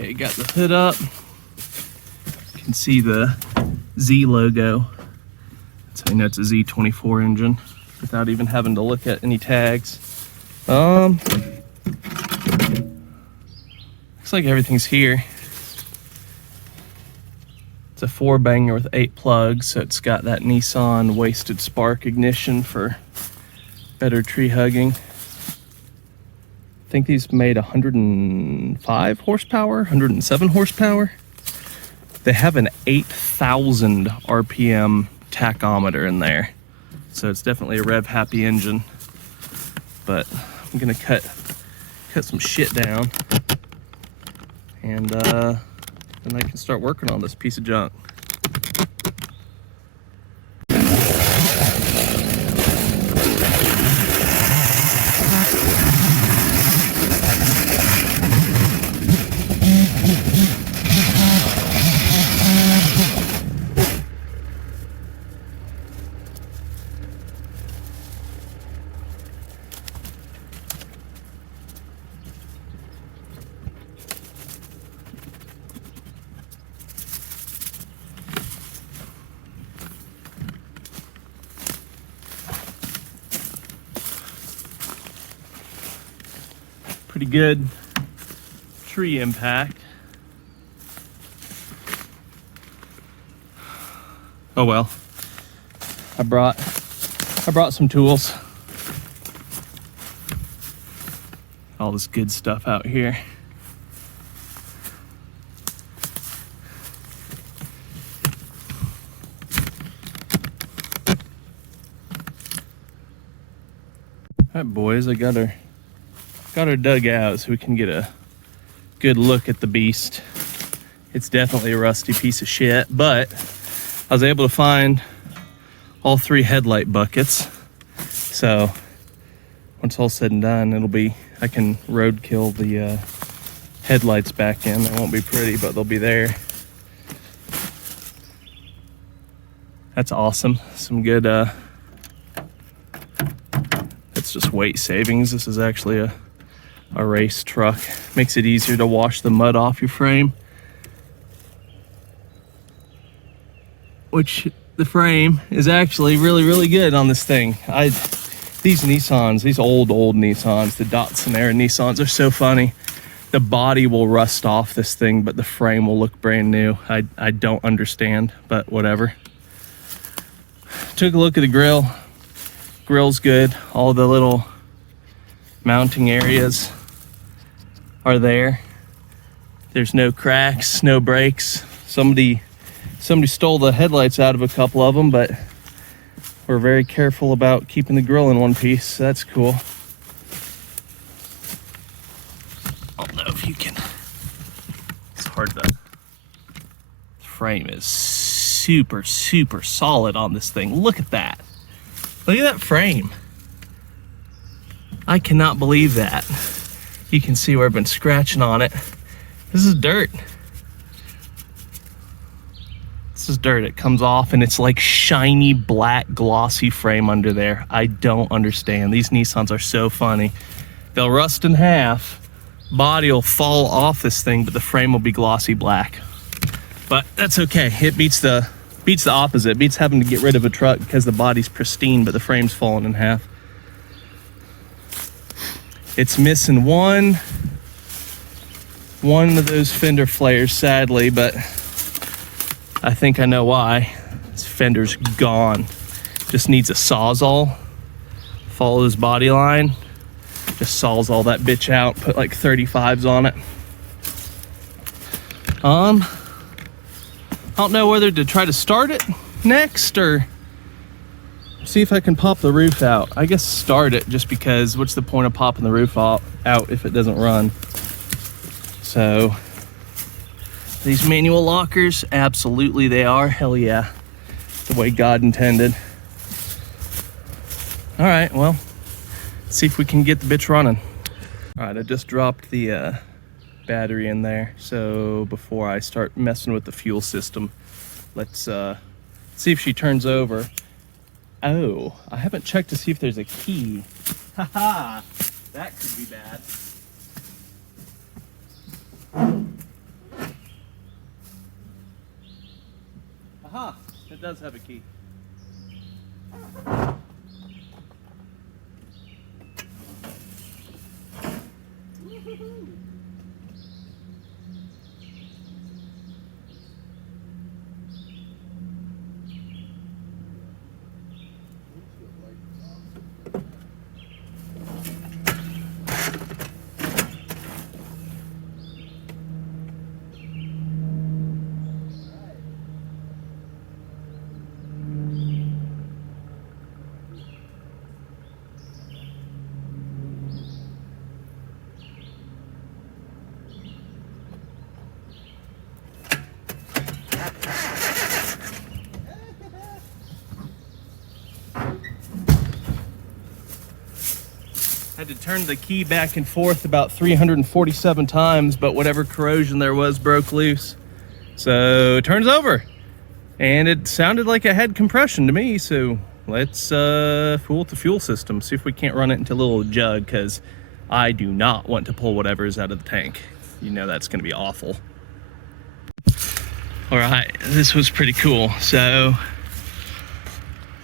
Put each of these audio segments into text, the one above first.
Okay, got the hood up. You can see the Z logo. That's how you know it's a Z24 engine without even having to look at any tags. Looks like everything's here. It's a 4-banger with 8 plugs, so it's got that Nissan wasted spark ignition for better tree hugging. I think these made 105 horsepower, 107 horsepower. They have an 8,000 RPM tachometer in there, so it's definitely a rev happy engine. But I'm gonna cut some shit down, and then I can start working on this piece of junk. Pretty good tree impact. Oh well. I brought some tools. All this good stuff out here. All right, boys, I got her dug out so we can get a good look at the beast. It's definitely a rusty piece of shit, but I was able to find all 3 headlight buckets. So once all said and done, I can roadkill the headlights back in. They won't be pretty, but they'll be there. That's awesome. Some good, it's just weight savings. This is actually a race truck. Makes it easier to wash the mud off your frame. Which the frame is actually really, really good on this thing. These Nissans, these old Nissans, the Datsun era Nissans are so funny. The body will rust off this thing, but the frame will look brand new. I don't understand, but whatever. Took a look at the grill. Grill's good. All the little mounting areas are there. There's no cracks, no breaks. Somebody stole the headlights out of a couple of them, but we're very careful about keeping the grill in one piece. So that's cool. I don't know if you can. It's hard to. The frame is super, super solid on this thing. Look at that. Look at that frame. I cannot believe that. You can see where I've been scratching on it. This is dirt. This is dirt. It comes off and it's like shiny black glossy frame under there. I don't understand. These Nissans are so funny. They'll rust in half. Body will fall off this thing, but the frame will be glossy black. But that's okay. It beats the opposite. It beats having to get rid of a truck because the body's pristine, but the frame's falling in half. It's missing one of those fender flares, sadly, but I think I know why. This fender's gone. Just needs a Sawzall. Follow this body line. Just saws all that bitch out. Put like 35s on it. I don't know whether to try to start it next or see if I can pop the roof out. I guess start it, just because what's the point of popping the roof out if it doesn't run? So these manual lockers, absolutely they are. Hell yeah. The way God intended. All right, well, let's see if we can get the bitch running. All right, I just dropped the battery in there. So before I start messing with the fuel system, let's see if she turns over. Oh, I haven't checked to see if there's a key. Haha, that could be bad. It does have a key. Had to turn the key back and forth about 347 times, but whatever corrosion there was broke loose. So it turns over. And it sounded like it had compression to me, so let's fool with the fuel system, see if we can't run it into a little jug, because I do not want to pull whatever is out of the tank. You know that's gonna be awful. All right, this was pretty cool. So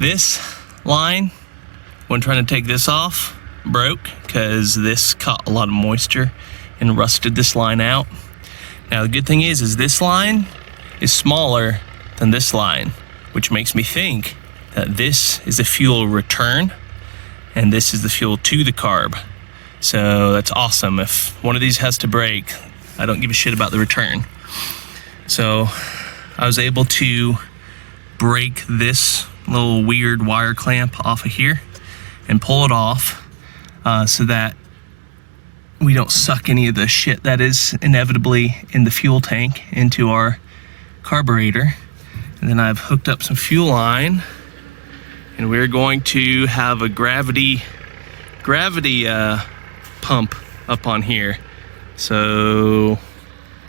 this line, when trying to take this off, broke because this caught a lot of moisture and rusted this line out. Now the good thing is this line is smaller than this line, which makes me think that this is a fuel return and this is the fuel to the carb. So that's awesome. If one of these has to break, I don't give a shit about the return. So I was able to break this little weird wire clamp off of here and pull it off so that we don't suck any of the shit that is inevitably in the fuel tank into our carburetor. And then I've hooked up some fuel line, and we're going to have a gravity pump up on here. So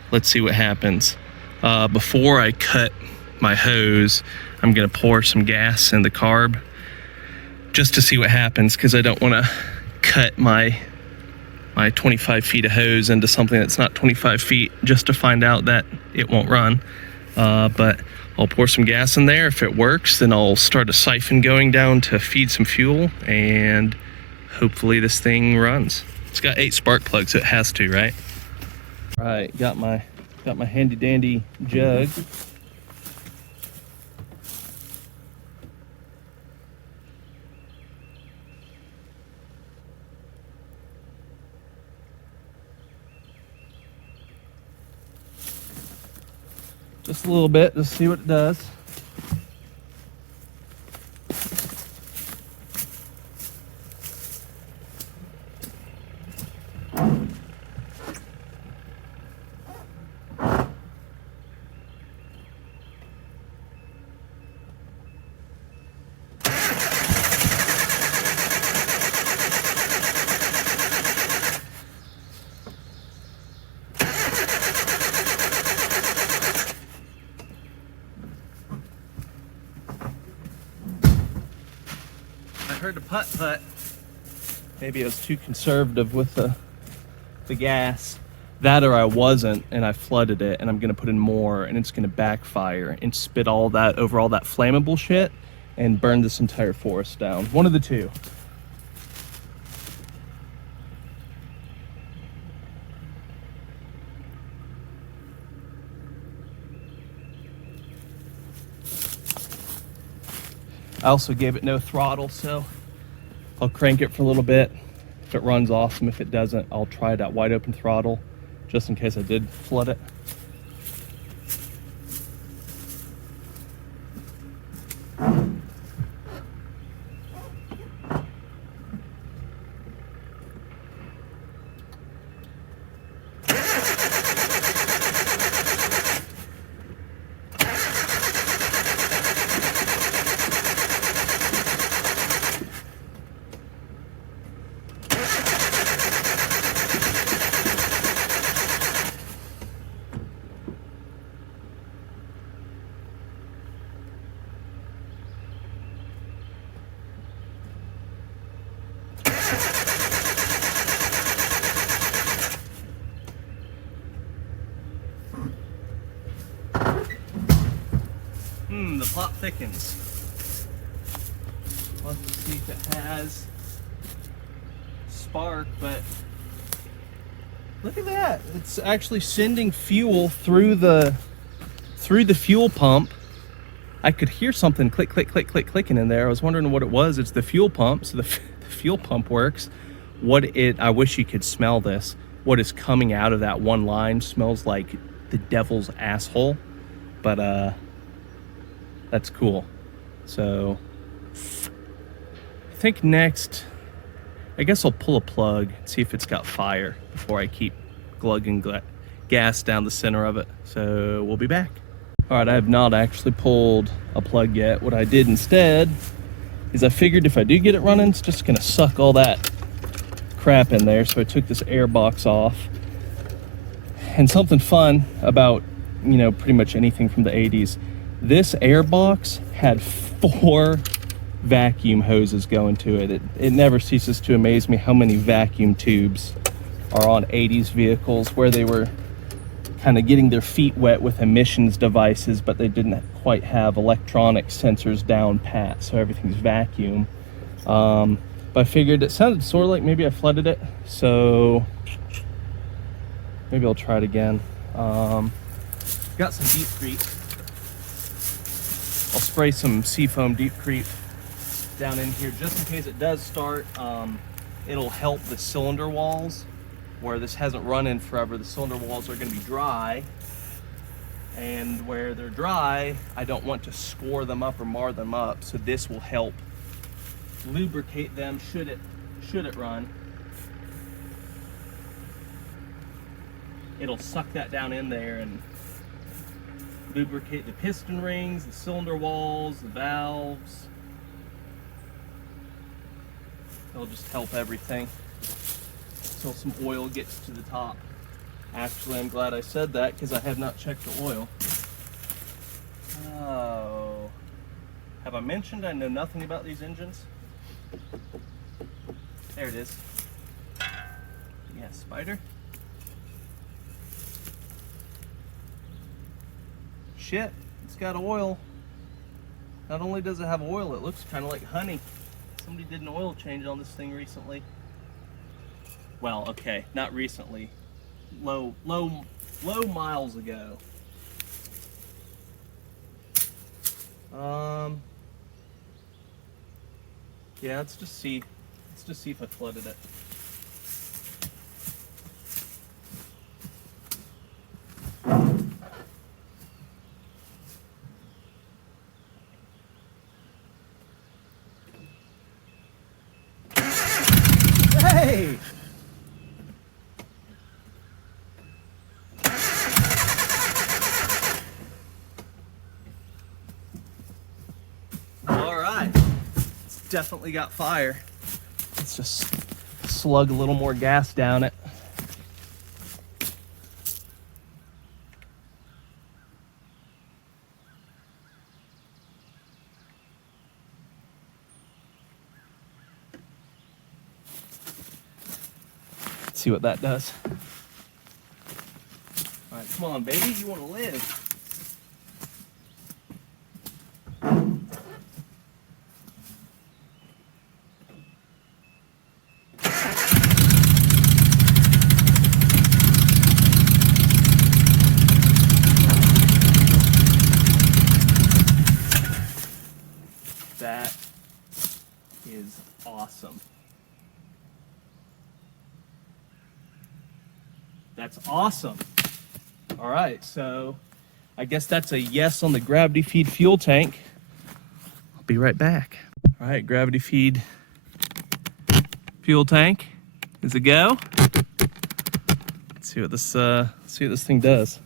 let's see what happens. Before I cut my hose, I'm gonna pour some gas in the carb just to see what happens, because I don't want to cut my 25 feet of hose into something that's not 25 feet just to find out that it won't run. But I'll pour some gas in there. If it works, then I'll start a siphon going down to feed some fuel, and hopefully this thing runs. It's got 8 spark plugs, so it has to, right? All right, got my handy dandy jug. Just a little bit to see what it does. I heard the putt-putt. Maybe I was too conservative with the gas. That or I wasn't, and I flooded it, and I'm gonna put in more, and it's gonna backfire and spit all that over all that flammable shit and burn this entire forest down. One of the two. I also gave it no throttle, so I'll crank it for a little bit. If it runs, awesome. If it doesn't, I'll try it at wide open throttle, just in case I did flood it. plot thickens. We'll have to see if it has spark, but look at that. It's actually sending fuel through the fuel pump. I could hear something click, click, click, click, clicking in there. I was wondering what it was. It's the fuel pump. So the fuel pump works. I wish you could smell this. What is coming out of that one line smells like the devil's asshole, but that's cool. So I think next, I guess I'll pull a plug and see if it's got fire before I keep glugging gas down the center of it. So we'll be back. All right, I have not actually pulled a plug yet. What I did instead is I figured if I do get it running, it's just gonna suck all that crap in there. So I took this air box off. And something fun about, you know, pretty much anything from the 80s, this air box had 4 vacuum hoses going to it. It never ceases to amaze me how many vacuum tubes are on 80s vehicles where they were kind of getting their feet wet with emissions devices, but they didn't quite have electronic sensors down pat, so everything's vacuum. But I figured it sounded sort of like maybe I flooded it, so maybe I'll try it again. Got some Deepcrete. I'll spray some Seafoam Deepcrete down in here just in case it does start. It'll help the cylinder walls. Where this hasn't run in forever, the cylinder walls are going to be dry, and where they're dry, I don't want to score them up or mar them up, so this will help lubricate them should it run. It'll suck that down in there and lubricate the piston rings, the cylinder walls, the valves. It'll just help everything. So some oil gets to the top. Actually, I'm glad I said that because I have not checked the oil. Oh. Have I mentioned I know nothing about these engines? There it is. Yeah, spider. Shit, it's got oil. Not only does it have oil, it looks kind of like honey. Somebody did an oil change on this thing recently. Well, okay, not recently. Low miles ago. Yeah, let's just see if I flooded it. Hey! Definitely got fire. Let's just slug a little more gas down it. Let's see what that does. All right, come on, baby, you want to live. That is awesome. That's awesome. All right, so I guess that's a yes on the gravity feed fuel tank. I'll be right back. All right, gravity feed fuel tank is a go. Let's see what this thing does.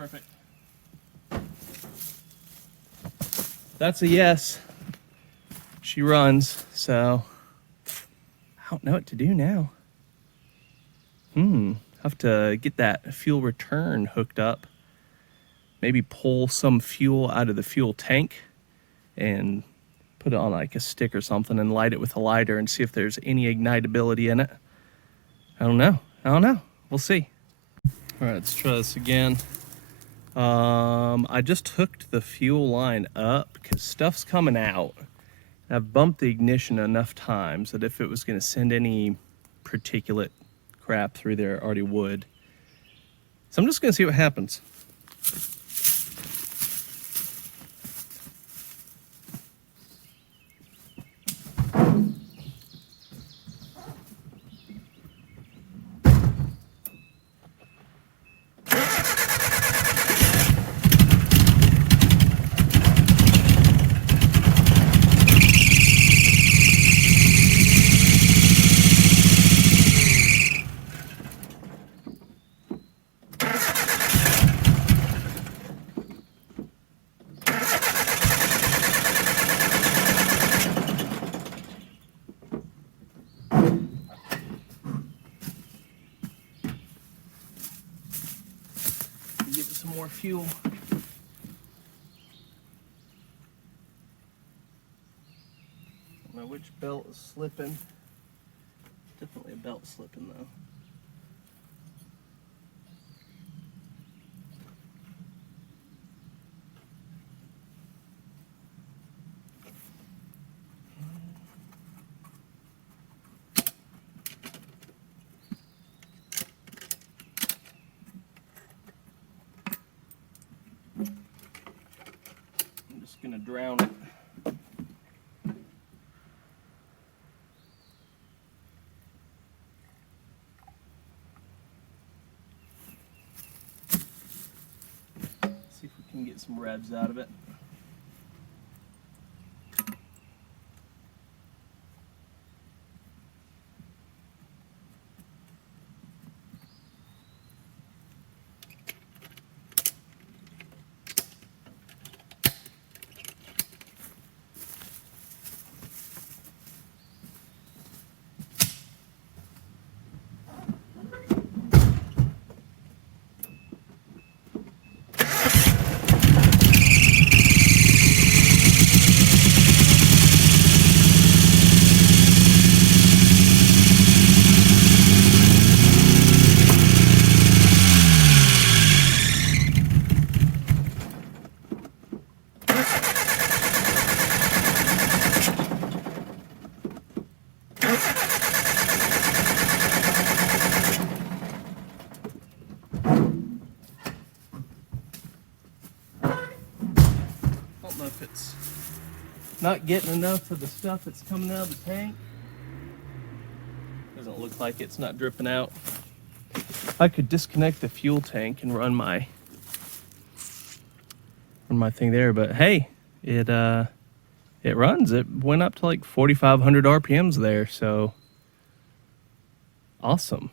Perfect. That's a yes. She runs, so I don't know what to do now. Have to get that fuel return hooked up. Maybe pull some fuel out of the fuel tank and put it on like a stick or something and light it with a lighter and see if there's any ignitability in it. I don't know. We'll see. All right, let's try this again. I just hooked the fuel line up because stuff's coming out. I've bumped the ignition enough times that if it was going to send any particulate crap through there, it already would. So I'm just going to see what happens. Get some more fuel. I don't know which belt is slipping. Definitely a belt slipping though. I'm just gonna drown it. See if we can get some revs out of it. Know if it's not getting enough of the stuff that's coming out of the tank. Doesn't look like it's not dripping out. I could disconnect the fuel tank and run my thing there, but hey, it runs. It went up to like 4,500 RPMs there, so awesome.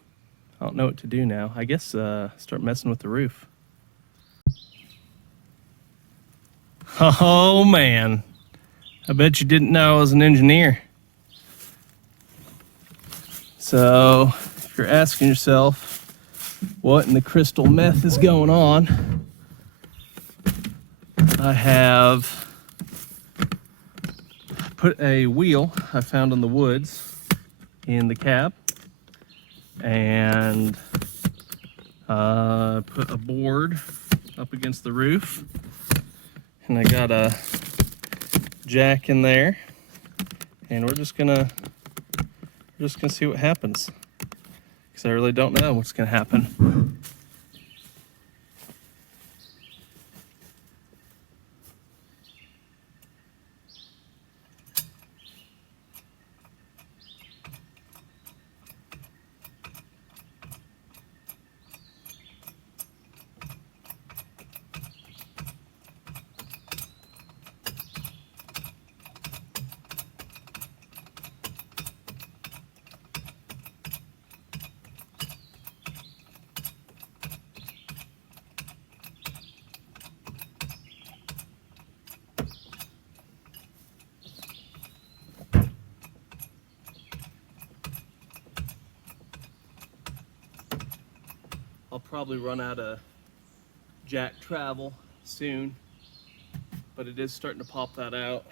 I don't know what to do now. I guess start messing with the roof. Oh man, I bet you didn't know I was an engineer. So if you're asking yourself what in the crystal meth is going on, I have put a wheel I found in the woods in the cab and put a board up against the roof. And I got a jack in there, and we're just gonna see what happens, because I really don't know what's gonna happen. probably run out of jack travel soon, but it is starting to pop that out.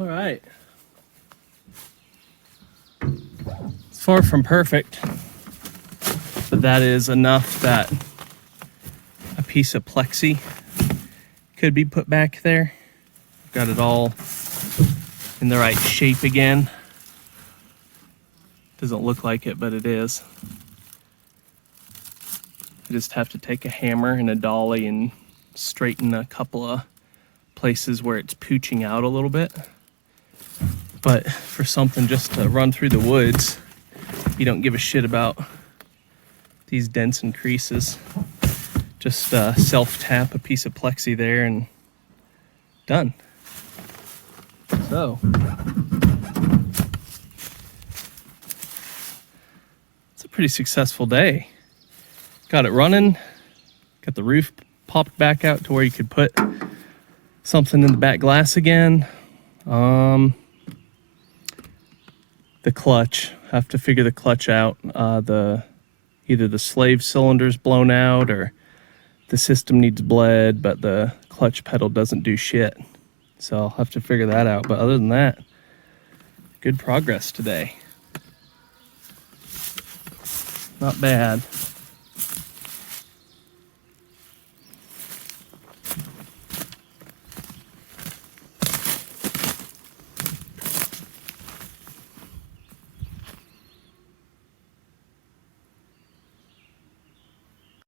All right. It's far from perfect, but that is enough that a piece of plexi could be put back there. Got it all in the right shape again. Doesn't look like it, but it is. I just have to take a hammer and a dolly and straighten a couple of places where it's pooching out a little bit. But for something just to run through the woods, you don't give a shit about these dents and creases. Just self-tap a piece of plexi there and done. So, it's a pretty successful day. Got it running, got the roof popped back out to where you could put something in the back glass again. The clutch, have to figure the clutch out. Either the slave cylinder's blown out or the system needs bled, but the clutch pedal doesn't do shit. So I'll have to figure that out. But other than that, good progress today. Not bad.